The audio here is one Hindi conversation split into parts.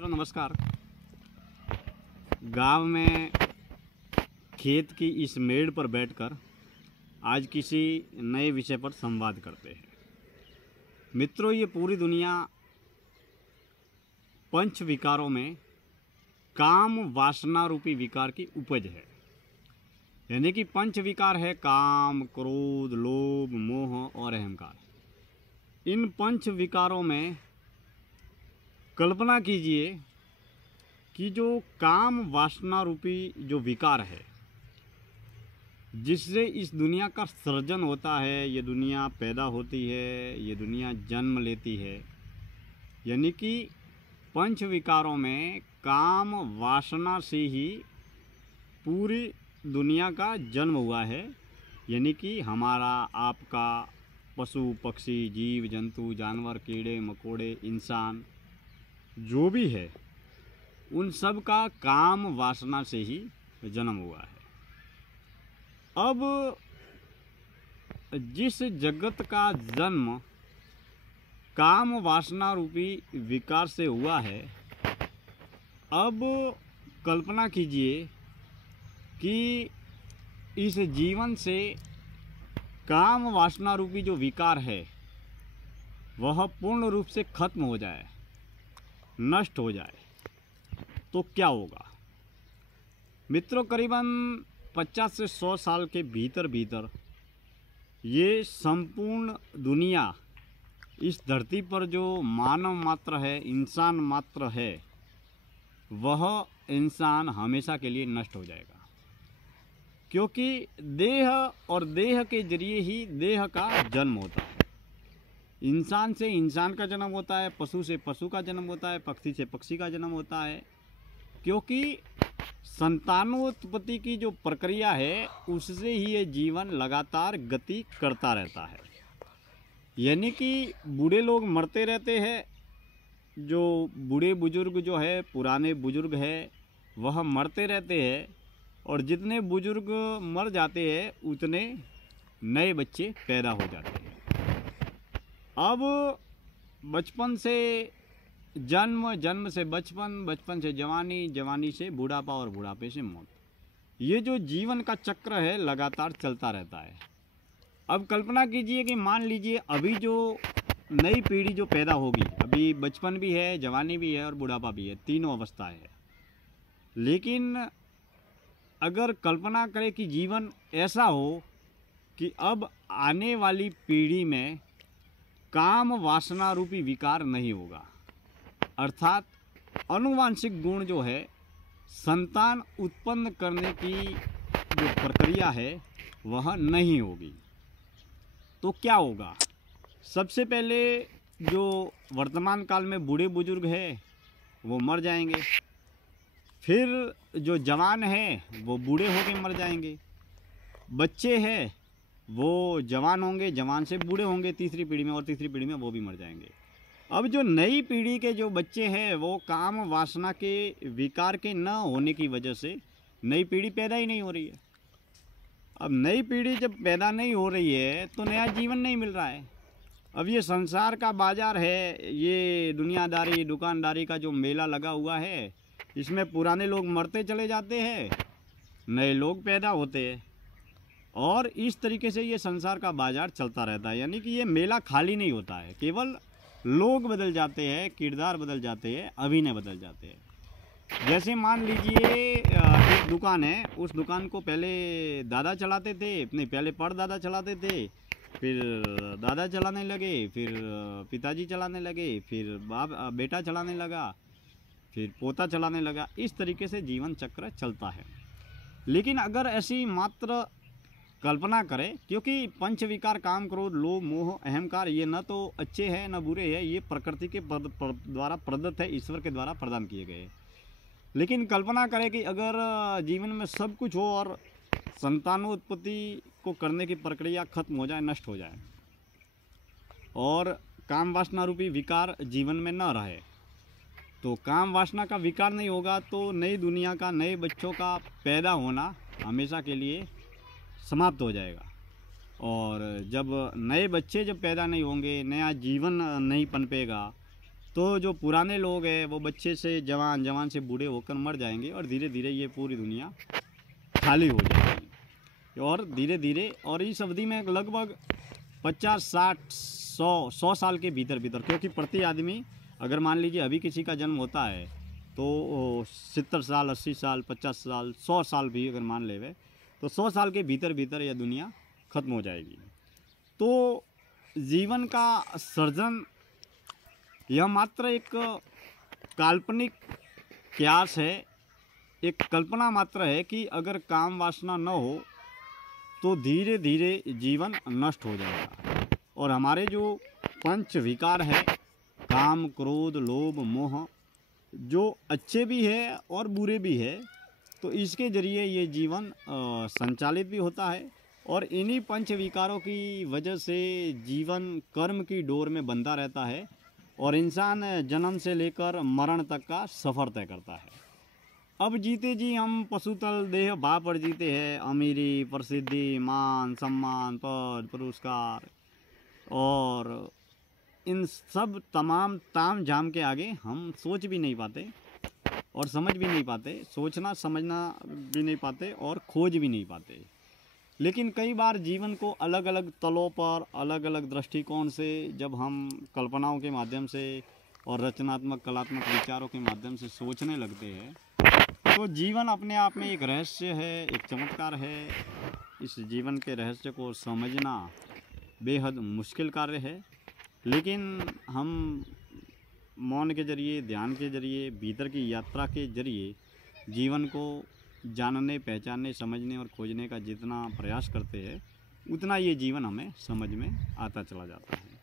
तो नमस्कार। गांव में खेत की इस मेड़ पर बैठकर आज किसी नए विषय पर संवाद करते हैं। मित्रों, ये पूरी दुनिया पंच विकारों में काम वासना रूपी विकार की उपज है। यानी कि पंच विकार है काम, क्रोध, लोभ, मोह और अहंकार। इन पंच विकारों में कल्पना कीजिए कि जो काम वासना रूपी जो विकार है, जिससे इस दुनिया का सृजन होता है, ये दुनिया पैदा होती है, ये दुनिया जन्म लेती है। यानी कि पंच विकारों में काम वासना से ही पूरी दुनिया का जन्म हुआ है। यानी कि हमारा, आपका, पशु पक्षी, जीव जंतु, जानवर, कीड़े मकोड़े, इंसान जो भी है, उन सब का काम वासना से ही जन्म हुआ है। अब जिस जगत का जन्म काम वासना रूपी विकार से हुआ है, अब कल्पना कीजिए कि इस जीवन से काम वासना रूपी जो विकार है वह पूर्ण रूप से खत्म हो जाए, नष्ट हो जाए, तो क्या होगा? मित्रों, करीबन 50 से 100 साल के भीतर भीतर ये संपूर्ण दुनिया, इस धरती पर जो मानव मात्र है, इंसान मात्र है, वह इंसान हमेशा के लिए नष्ट हो जाएगा। क्योंकि देह और देह के जरिए ही देह का जन्म होता है। इंसान से इंसान का जन्म होता है, पशु से पशु का जन्म होता है, पक्षी से पक्षी का जन्म होता है। क्योंकि संतानोत्पत्ति की जो प्रक्रिया है, उससे ही ये जीवन लगातार गति करता रहता है। यानी कि बूढ़े लोग मरते रहते हैं, जो बूढ़े बुजुर्ग जो है, पुराने बुजुर्ग है, वह मरते रहते हैं, और जितने बुजुर्ग मर जाते हैं उतने नए बच्चे पैदा हो जाते हैं। अब बचपन से जन्म, जन्म से बचपन, बचपन से जवानी, जवानी से बुढ़ापा और बुढ़ापे से मौत, ये जो जीवन का चक्र है लगातार चलता रहता है। अब कल्पना कीजिए कि मान लीजिए अभी जो नई पीढ़ी जो पैदा होगी, अभी बचपन भी है, जवानी भी है और बुढ़ापा भी है, तीनों अवस्थाएं हैं। लेकिन अगर कल्पना करें कि जीवन ऐसा हो कि अब आने वाली पीढ़ी में काम वासना रूपी विकार नहीं होगा, अर्थात आनुवांशिक गुण जो है, संतान उत्पन्न करने की जो प्रक्रिया है वह नहीं होगी, तो क्या होगा? सबसे पहले जो वर्तमान काल में बूढ़े बुजुर्ग हैं वो मर जाएंगे, फिर जो जवान है वो बूढ़े होकर मर जाएंगे, बच्चे हैं वो जवान होंगे, जवान से बूढ़े होंगे तीसरी पीढ़ी में, और तीसरी पीढ़ी में वो भी मर जाएंगे। अब जो नई पीढ़ी के जो बच्चे हैं वो काम वासना के विकार के न होने की वजह से नई पीढ़ी पैदा ही नहीं हो रही है। अब नई पीढ़ी जब पैदा नहीं हो रही है तो नया जीवन नहीं मिल रहा है। अब ये संसार का बाजार है, ये दुनियादारी, दुकानदारी का जो मेला लगा हुआ है, इसमें पुराने लोग मरते चले जाते हैं, नए लोग पैदा होते हैं, और इस तरीके से ये संसार का बाजार चलता रहता है। यानी कि ये मेला खाली नहीं होता है, केवल लोग बदल जाते हैं, किरदार बदल जाते हैं, अभिनय बदल जाते हैं। जैसे मान लीजिए एक दुकान है, उस दुकान को पहले दादा चलाते थे, नहीं पहले परदादा चलाते थे, फिर दादा चलाने लगे, फिर पिताजी चलाने लगे, फिर बाप बेटा चलाने लगा, फिर पोता चलाने लगा। इस तरीके से जीवन चक्र चलता है। लेकिन अगर ऐसी मात्र कल्पना करें, क्योंकि पंच विकार काम, क्रोध, लोभ, मोह, अहंकार, ये न तो अच्छे हैं न बुरे हैं, ये प्रकृति के द्वारा प्रदत्त है, ईश्वर के द्वारा प्रदान किए गए। लेकिन कल्पना करें कि अगर जीवन में सब कुछ हो और संतानोत्पत्ति को करने की प्रक्रिया खत्म हो जाए, नष्ट हो जाए, और काम वासना रूपी विकार जीवन में न रहे, तो काम वासना का विकार नहीं होगा तो नई दुनिया का, नए बच्चों का पैदा होना हमेशा के लिए समाप्त हो जाएगा। और जब नए बच्चे जब पैदा नहीं होंगे, नया जीवन नहीं पनपेगा, तो जो पुराने लोग हैं वो बच्चे से जवान, जवान से बूढ़े होकर मर जाएंगे और धीरे धीरे ये पूरी दुनिया खाली हो जाएगी। और धीरे धीरे और इस अवधि में लगभग 50, 60, 100 साल के भीतर भीतर, क्योंकि प्रति आदमी अगर मान लीजिए अभी किसी का जन्म होता है तो 70 साल, 80 साल, 50 साल, 100 साल भी अगर मान लेवे तो 100 साल के भीतर भीतर यह दुनिया ख़त्म हो जाएगी। तो जीवन का सर्जन यह मात्र एक काल्पनिक क्यास है, एक कल्पना मात्र है कि अगर काम वासना न हो तो धीरे धीरे जीवन नष्ट हो जाएगा। और हमारे जो पंच विकार है, काम, क्रोध, लोभ, मोह, जो अच्छे भी है और बुरे भी है, तो इसके ज़रिए ये जीवन संचालित भी होता है। और इन्हीं पंच विकारों की वजह से जीवन कर्म की डोर में बंधा रहता है और इंसान जन्म से लेकर मरण तक का सफ़र तय करता है। अब जीते जी हम पशुतल देह भाव पर जीते हैं, अमीरी, प्रसिद्धि, मान, सम्मान, पद, पुरस्कार और इन सब तमाम ताम झाम के आगे हम सोच भी नहीं पाते और समझ भी नहीं पाते, सोचना समझना भी नहीं पाते और खोज भी नहीं पाते। लेकिन कई बार जीवन को अलग अलग तलों पर, अलग अलग दृष्टिकोण से जब हम कल्पनाओं के माध्यम से और रचनात्मक कलात्मक विचारों के माध्यम से सोचने लगते हैं तो जीवन अपने आप में एक रहस्य है, एक चमत्कार है। इस जीवन के रहस्य को समझना बेहद मुश्किल कार्य है, लेकिन हम मौन के जरिए, ध्यान के जरिए, भीतर की यात्रा के जरिए जीवन को जानने, पहचानने, समझने और खोजने का जितना प्रयास करते हैं उतना ये जीवन हमें समझ में आता चला जाता है।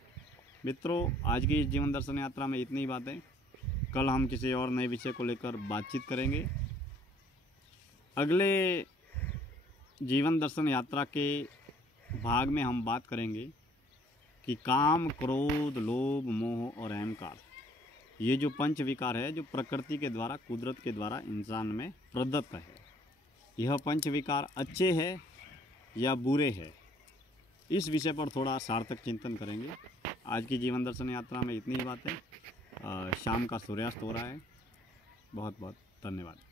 मित्रों, आज की इस जीवन दर्शन यात्रा में इतनी ही बातें। कल हम किसी और नए विषय को लेकर बातचीत करेंगे। अगले जीवन दर्शन यात्रा के भाग में हम बात करेंगे कि काम, क्रोध, लोभ, मोह और अहंकार, ये जो पंच विकार है जो प्रकृति के द्वारा, कुदरत के द्वारा इंसान में प्रदत्त है, यह पंच विकार अच्छे हैं या बुरे हैं, इस विषय पर थोड़ा सार्थक चिंतन करेंगे। आज की जीवन दर्शन यात्रा में इतनी ही बातें। शाम का सूर्यास्त हो रहा है। बहुत बहुत धन्यवाद।